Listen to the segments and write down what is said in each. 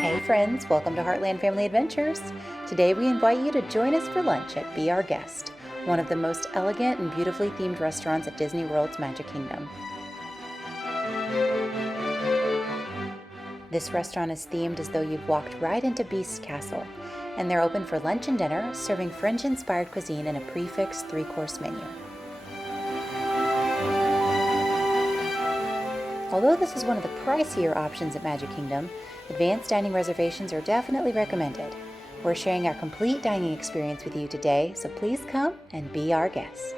Hey friends, welcome to Heartland Family Adventures. Today we invite you to join us for lunch at Be Our Guest, one of the most elegant and beautifully themed restaurants at Disney World's Magic Kingdom. This restaurant is themed as though you've walked right into Beast's castle, and they're open for lunch and dinner, serving French-inspired cuisine in a prix-fixed 3-course menu. Although this is one of the pricier options at Magic Kingdom, advanced dining reservations are definitely recommended. We're sharing our complete dining experience with you today, so please come and be our guest.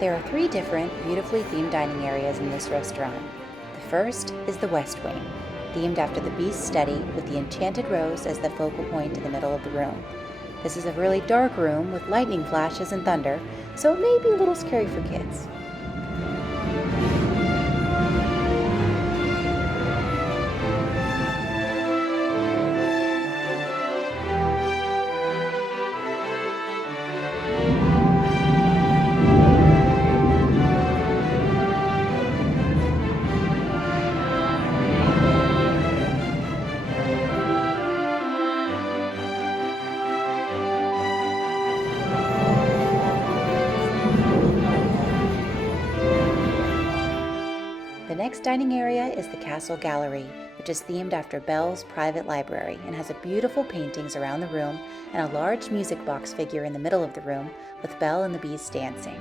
There are 3 different, beautifully themed dining areas in this restaurant. The first is the West Wing, themed after the Beast's study with the Enchanted Rose as the focal point in the middle of the room. This is a really dark room with lightning flashes and thunder, so it may be a little scary for kids. The next dining area is the Castle Gallery, which is themed after Belle's private library and has beautiful paintings around the room and a large music box figure in the middle of the room with Belle and the Beast dancing.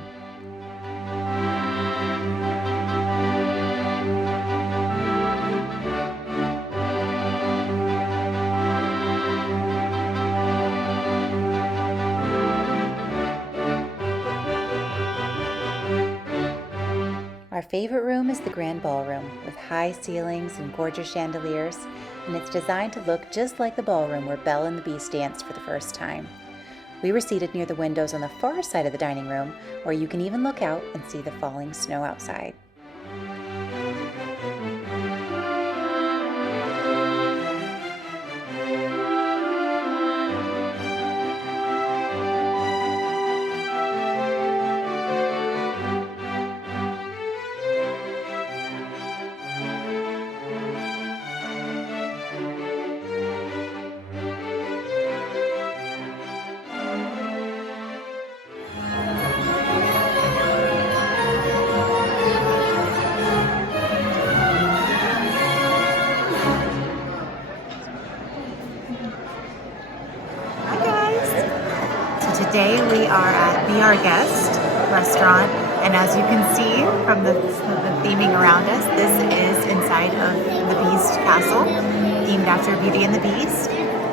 Our favorite room is the Grand Ballroom, with high ceilings and gorgeous chandeliers, and it's designed to look just like the ballroom where Belle and the Beast danced for the first time. We were seated near the windows on the far side of the dining room, where you can even look out and see the falling snow outside. Today we are at Be Our Guest restaurant, and as you can see from the theming around us, this is inside of the Beast Castle, themed after Beauty and the Beast.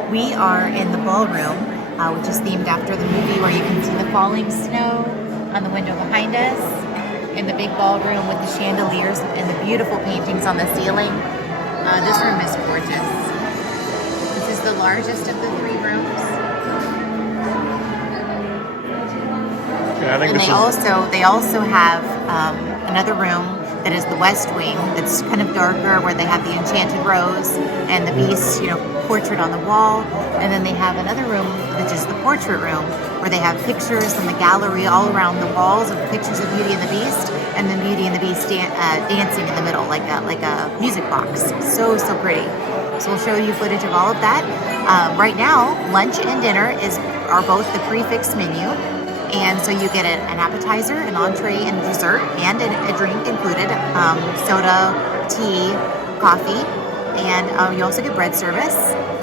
We are in the ballroom, which is themed after the movie, where you can see the falling snow on the window behind us, in the big ballroom with the chandeliers and the beautiful paintings on the ceiling. This room is gorgeous. This is the largest of the 3 rooms. Yeah, I think and they also have another room that is the West Wing, that's kind of darker, where they have the Enchanted Rose and the Beast, portrait on the wall. And then they have another room, which is the portrait room, where they have pictures in the gallery all around the walls of pictures of Beauty and the Beast, and then Beauty and the Beast dancing in the middle like a music box. So pretty. So we'll show you footage of all of that. Right now, lunch and dinner are both the prefix menu. And so you get an appetizer, an entree, and a dessert, and a drink included, soda, tea, coffee, and you also get bread service.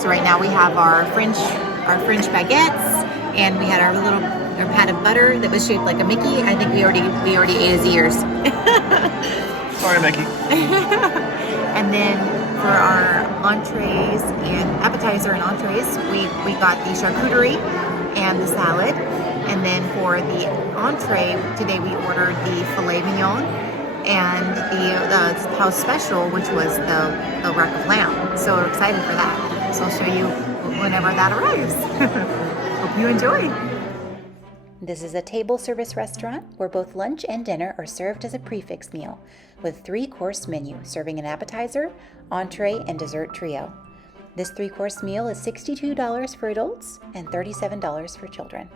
So right now we have our French baguettes, and we had our pat of butter that was shaped like a Mickey. I think we already ate his ears. Sorry, Mickey. And then for our entrees and appetizer and entrees, we got the charcuterie and the salad. And then for the entree, today we ordered the filet mignon and the house special, which was the rack of lamb. So we're excited for that. So I'll show you whenever that arrives. Hope you enjoy. This is a table service restaurant where both lunch and dinner are served as a prefix meal with 3-course menu serving an appetizer, entree, and dessert trio. This 3-course meal is $62 for adults and $37 for children.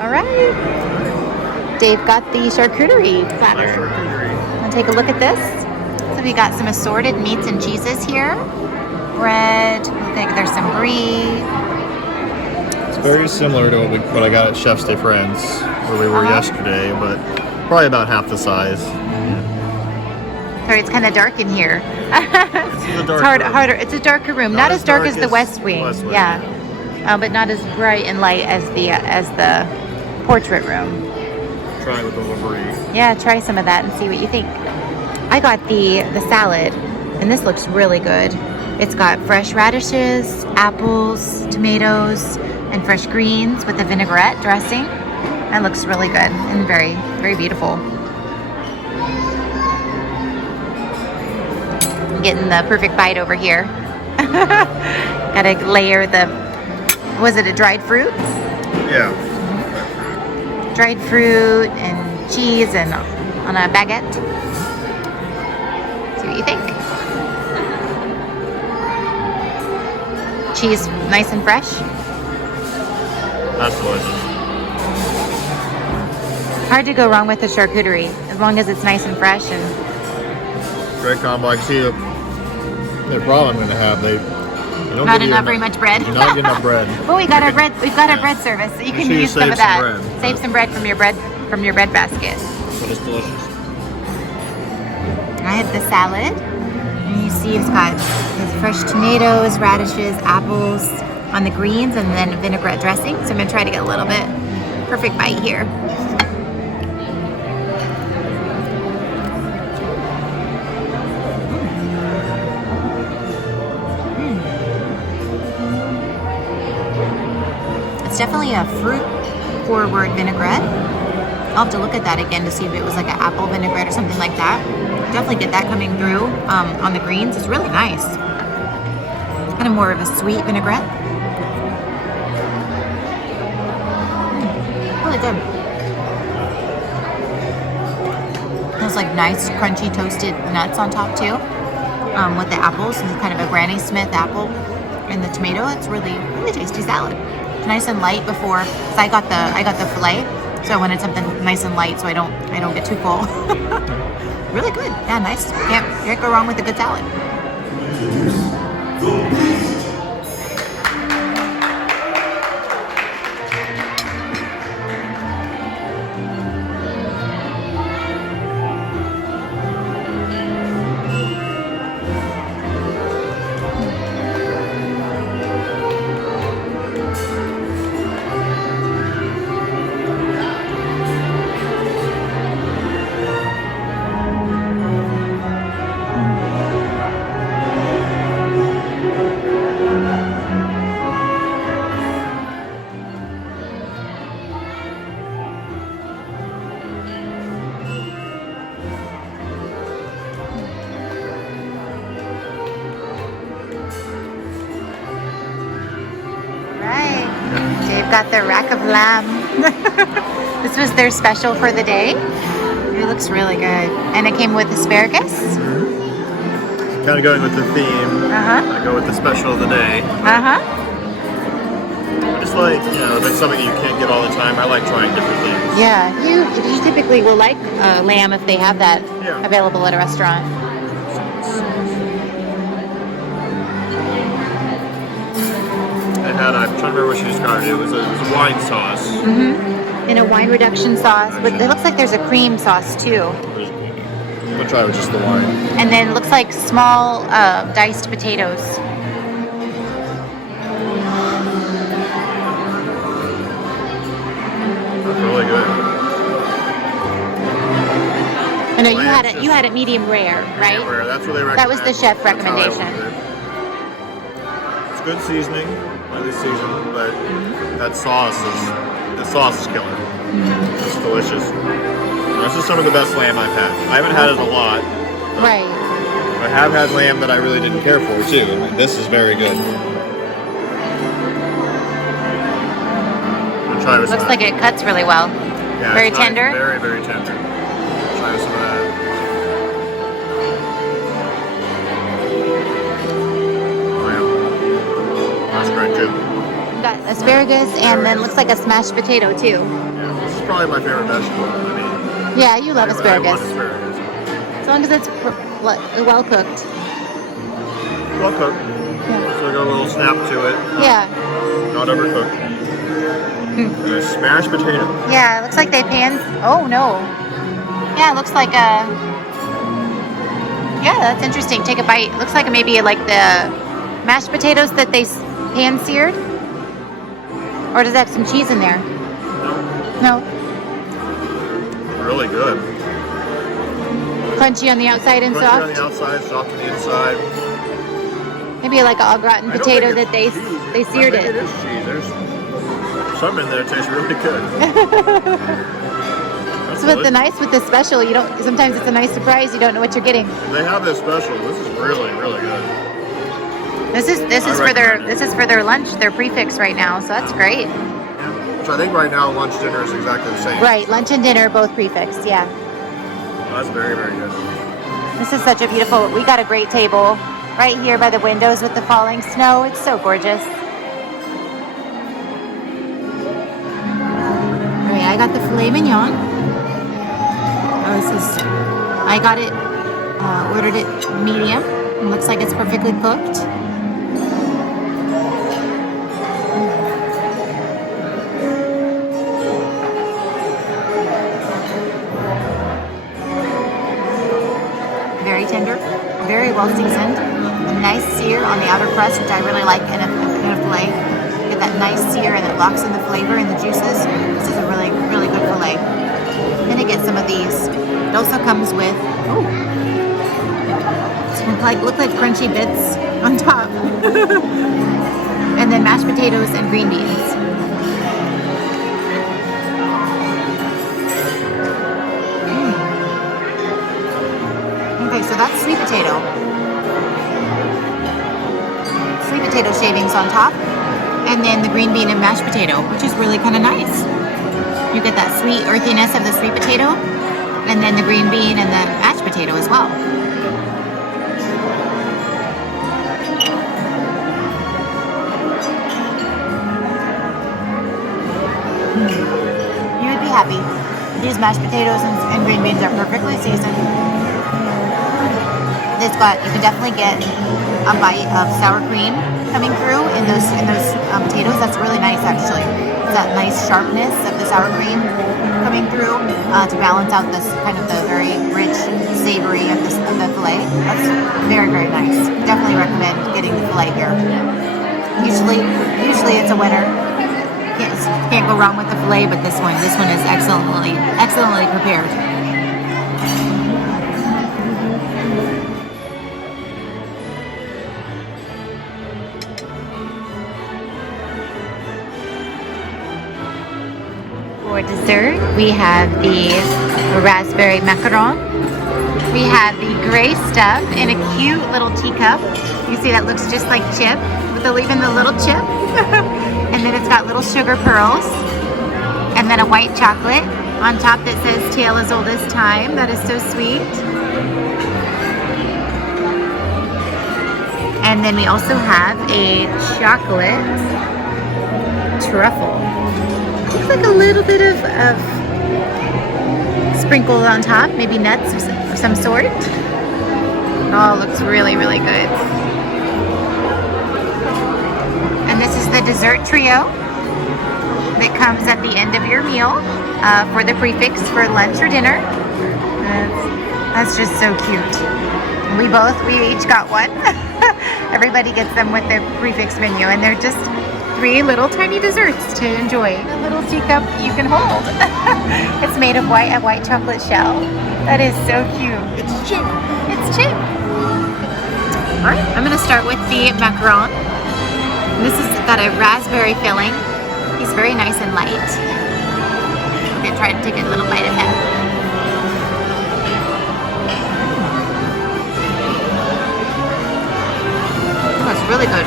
All right, Dave got the charcuterie platter. Want to take a look at this? So we got some assorted meats and cheeses here. Bread, I think there's some brie. It's very similar to what I got at Chef's Day Friends, where we were yesterday, but probably about half the size. Sorry, it's kind of dark in here. It's harder. It's a darker room. Not as dark as the West Wing. Yeah, but not as bright and light as the portrait room. Try with the little brie. Yeah, try some of that and see what you think. I got the salad, and this looks really good. It's got fresh radishes, apples, tomatoes, and fresh greens with a vinaigrette dressing. That looks really good and very, very beautiful. I'm getting the perfect bite over here. Gotta layer was it a dried fruit? Yeah. Dried fruit and cheese and on a baguette. See what you think. Cheese nice and fresh. That's delicious. Hard to go wrong with the charcuterie as long as it's nice and fresh. And Great combo. I can see the problem I'm going to have. They don't not give you very much bread. You're not getting enough bread. Well, we got our bread. We've got our bread service, so you can use some of that. Save some bread from your bread basket. But it's delicious. I have the salad, and you see it's got fresh tomatoes, radishes, apples on the greens, and then vinaigrette dressing. So I'm gonna try to get a little bit perfect bite here. It's definitely a fruit-forward vinaigrette. I'll have to look at that again to see if it was like an apple vinaigrette or something like that. Definitely get that coming through on the greens. It's really nice. Kind of more of a sweet vinaigrette. Really good. There's like nice crunchy toasted nuts on top too, with the apples and kind of a Granny Smith apple and the tomato. It's really tasty salad. It's nice and light before. So I got the fillet, so I wanted something nice and light so I don't get too full. Really good. Yeah, nice. Can't go wrong with a good salad. They've got their rack of lamb. This was their special for the day. It looks really good. And it came with asparagus. Kind of going with the theme. I go with the special of the day. Just like, you know, if it's something you can't get all the time, I like trying different things. Yeah, you typically will like lamb if they have that available at a restaurant. I'm trying to remember what she described it. It was a wine sauce. In a wine reduction sauce, but it looks like there's a cream sauce too. I'm gonna try with just the wine. And then it looks like small diced potatoes. That's really good. I know you had it medium rare, right? Medium rare. That's what they recommend. That was the chef recommendation. It's good seasoning, lightly seasoned, but the sauce is killer. It's delicious. This is some of the best lamb I've had. I haven't had it a lot. Right. I have had lamb that I really didn't care for too. I mean, this is very good. I'll try with Looks some like it cuts really well. Yeah, Very it's nice, tender. very, very tender. Try some of that. Oh yeah, that's great too. Got asparagus and then looks like a smashed potato too. Yeah, this is probably my favorite vegetable. I mean, Yeah, you love I asparagus. want asparagus. As long as it's well cooked. Well cooked. So I got a little snap to it. Yeah. Not overcooked. And a smashed potato. Yeah, it looks like they oh no. Yeah, it looks like a... Yeah, that's interesting. Take a bite. Looks like maybe like the mashed potatoes that they pan-seared. Or does it have some cheese in there? No. Really good. Crunchy on the outside and Crunchy soft? on the outside, soft on the inside. Maybe like a au gratin potato that they seared I think it. It is cheese. There's something in there that tastes really good. So what's the nice with this special, you don't. Sometimes it's a nice surprise. You don't know what you're getting. They have this special. This is really, really good. This is for their lunch, their prefix right now. So that's great. Which I think right now lunch dinner is exactly the same. Right, lunch and dinner both prefixed. Yeah. Well, that's very, very good. This is such a beautiful. We got a great table right here by the windows with the falling snow. It's so gorgeous. All right, I got the filet mignon. I got it, ordered it medium. It looks like it's perfectly cooked. Very tender, very well seasoned. A nice sear on the outer crust, which I really like in a filet. Get that nice sear and it locks in the flavor and the juices. This is a really, really good filet. Gonna get some of these. It also comes with look like crunchy bits on top, and then mashed potatoes and green beans. Okay, so that's sweet potato shavings on top, and then the green bean and mashed potato, which is really kind of nice. You get that sweet earthiness of the sweet potato, and then the green bean and the mashed potato as well. You would be happy. These mashed potatoes and green beans are perfectly seasoned. You can definitely get a bite of sour cream coming through in those potatoes. That's really nice, actually. It's that nice sharpness of the sour cream coming through to balance out this kind of the very rich savory of the filet. That's very, very nice. Definitely recommend getting the filet here. Usually it's a winner. Can't go wrong with the filet, but this one is excellently prepared. For dessert, we have the raspberry macaron. We have the gray stuff in a cute little teacup. You see that looks just like chip, with even the little chip. And then it's got little sugar pearls. And then a white chocolate on top that says tale as old as time. That is so sweet. And then we also have a chocolate truffle. Looks like a little bit of sprinkled on top, maybe nuts of some sort. Oh, looks really, really good. And this is the dessert trio that comes at the end of your meal for the prefix for lunch or dinner. That's just so cute. We each got one. Everybody gets them with the prefix menu, and they're just 3 little tiny desserts to enjoy. A little teacup you can hold. It's made of a white chocolate shell. That is so cute. It's chip. It's chip. All right, I'm gonna start with the macaron. This has got a raspberry filling. He's very nice and light. Okay, try to take a little bite of him. Oh, it's really good.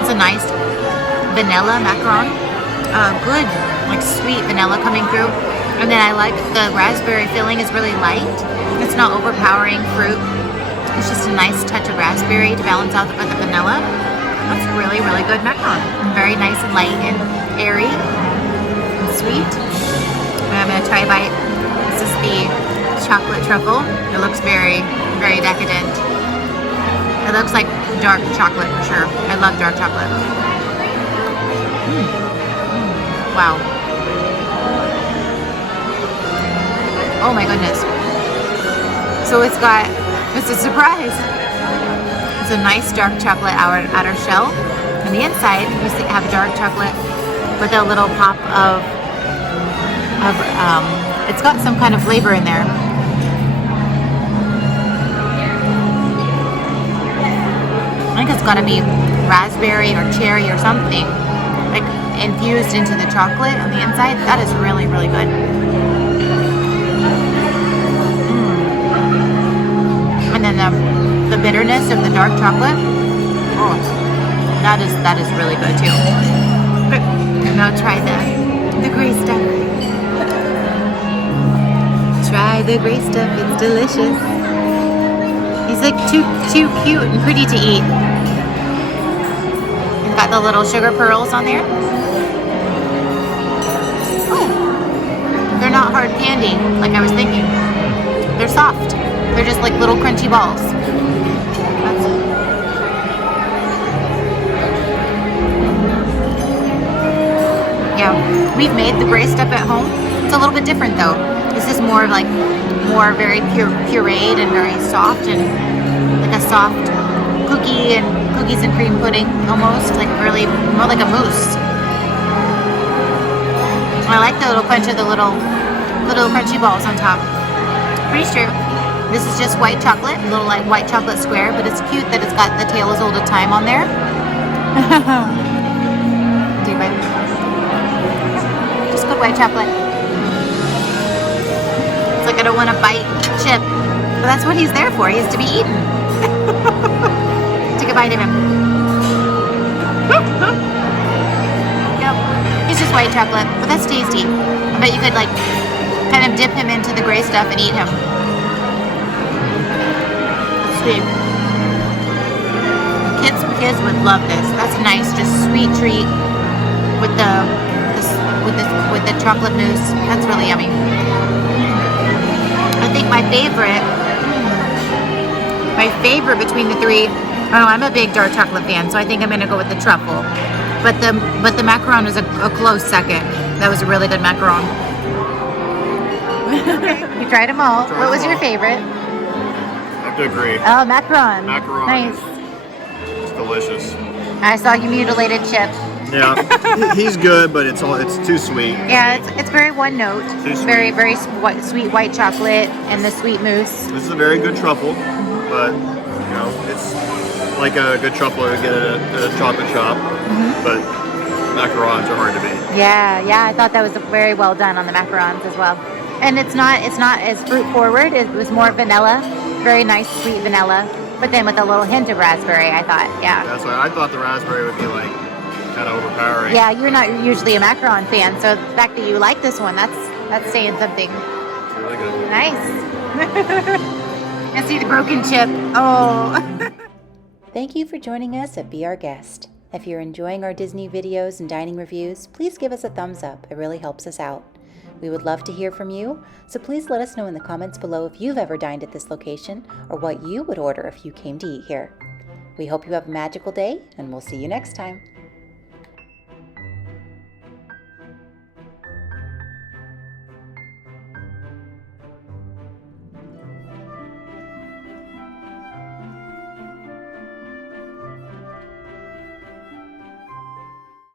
It's a nice vanilla macaron. Good, like sweet vanilla coming through. And then I like the raspberry filling is really light. It's not overpowering fruit. It's just a nice touch of raspberry to balance out the vanilla. That's really, really good macaron. Very nice and light and airy and sweet. And I'm gonna try a bite. This is the chocolate truffle. It looks very, very decadent. It looks like dark chocolate for sure. I love dark chocolate. Wow. Oh my goodness. So it's a surprise. It's a nice dark chocolate outer shell. On the inside, you have dark chocolate with a little pop of it's got some kind of flavor in there. I think it's got to be raspberry or cherry or something, like infused into the chocolate on the inside. That is really, really good. And then the bitterness of the dark chocolate. Oh, that is really good too. Okay, now try the gray stuff. Try the gray stuff. It's delicious. He's like too cute and pretty to eat. He's got the little sugar pearls on there. Oh, they're not hard candy like I was thinking. They're soft. They're just like little crunchy balls. Yeah, we've made the gray stuff at home. It's a little bit different though. This is more very pureed and very soft, and like a soft cookies and cream pudding almost, like really more like a mousse. I like the little crunch of the little crunchy balls on top. Pretty sure this is just white chocolate, a little like white chocolate square, but it's cute that it's got the tale as old as time on there. Take a bite. Just good white chocolate. It's like I don't want to bite chip, but that's what he's there for. He has to be eaten. Take a bite of him. Yep. It's just white chocolate, but that's tasty. I bet you could like kind of dip him into the gray stuff and eat him. Sweet. Kids would love this. That's a nice, just sweet treat with the chocolate mousse. That's really yummy. I think my favorite between the three. Oh, I'm a big dark chocolate fan, so I think I'm gonna go with the truffle. But the macaron was a close second. That was a really good macaron. You tried them all. What was your favorite? I have to agree. Oh, macaron. Macaron. Nice. It's delicious. I saw you mutilated chip. Yeah, he's good, but it's too sweet. Yeah, it's very one note. Too sweet. Very, very sweet white chocolate and the sweet mousse. This is a very good truffle, but you know it's like a good truffle you get at a chocolate shop. But Macarons are hard to beat. Yeah, I thought that was very well done on the macarons as well. And it's not as fruit forward. It was more vanilla, very nice sweet vanilla, but then with a little hint of raspberry, I thought. Yeah. That's why I thought the raspberry would be like kind of overpowering. Yeah, you're not usually a macaron fan, so the fact that you like this one, that's saying something. It's really good. Nice. And see the broken chip. Oh. Thank you for joining us at Be Our Guest. If you're enjoying our Disney videos and dining reviews, please give us a thumbs up. It really helps us out. We would love to hear from you, so please let us know in the comments below if you've ever dined at this location or what you would order if you came to eat here. We hope you have a magical day, and we'll see you next time.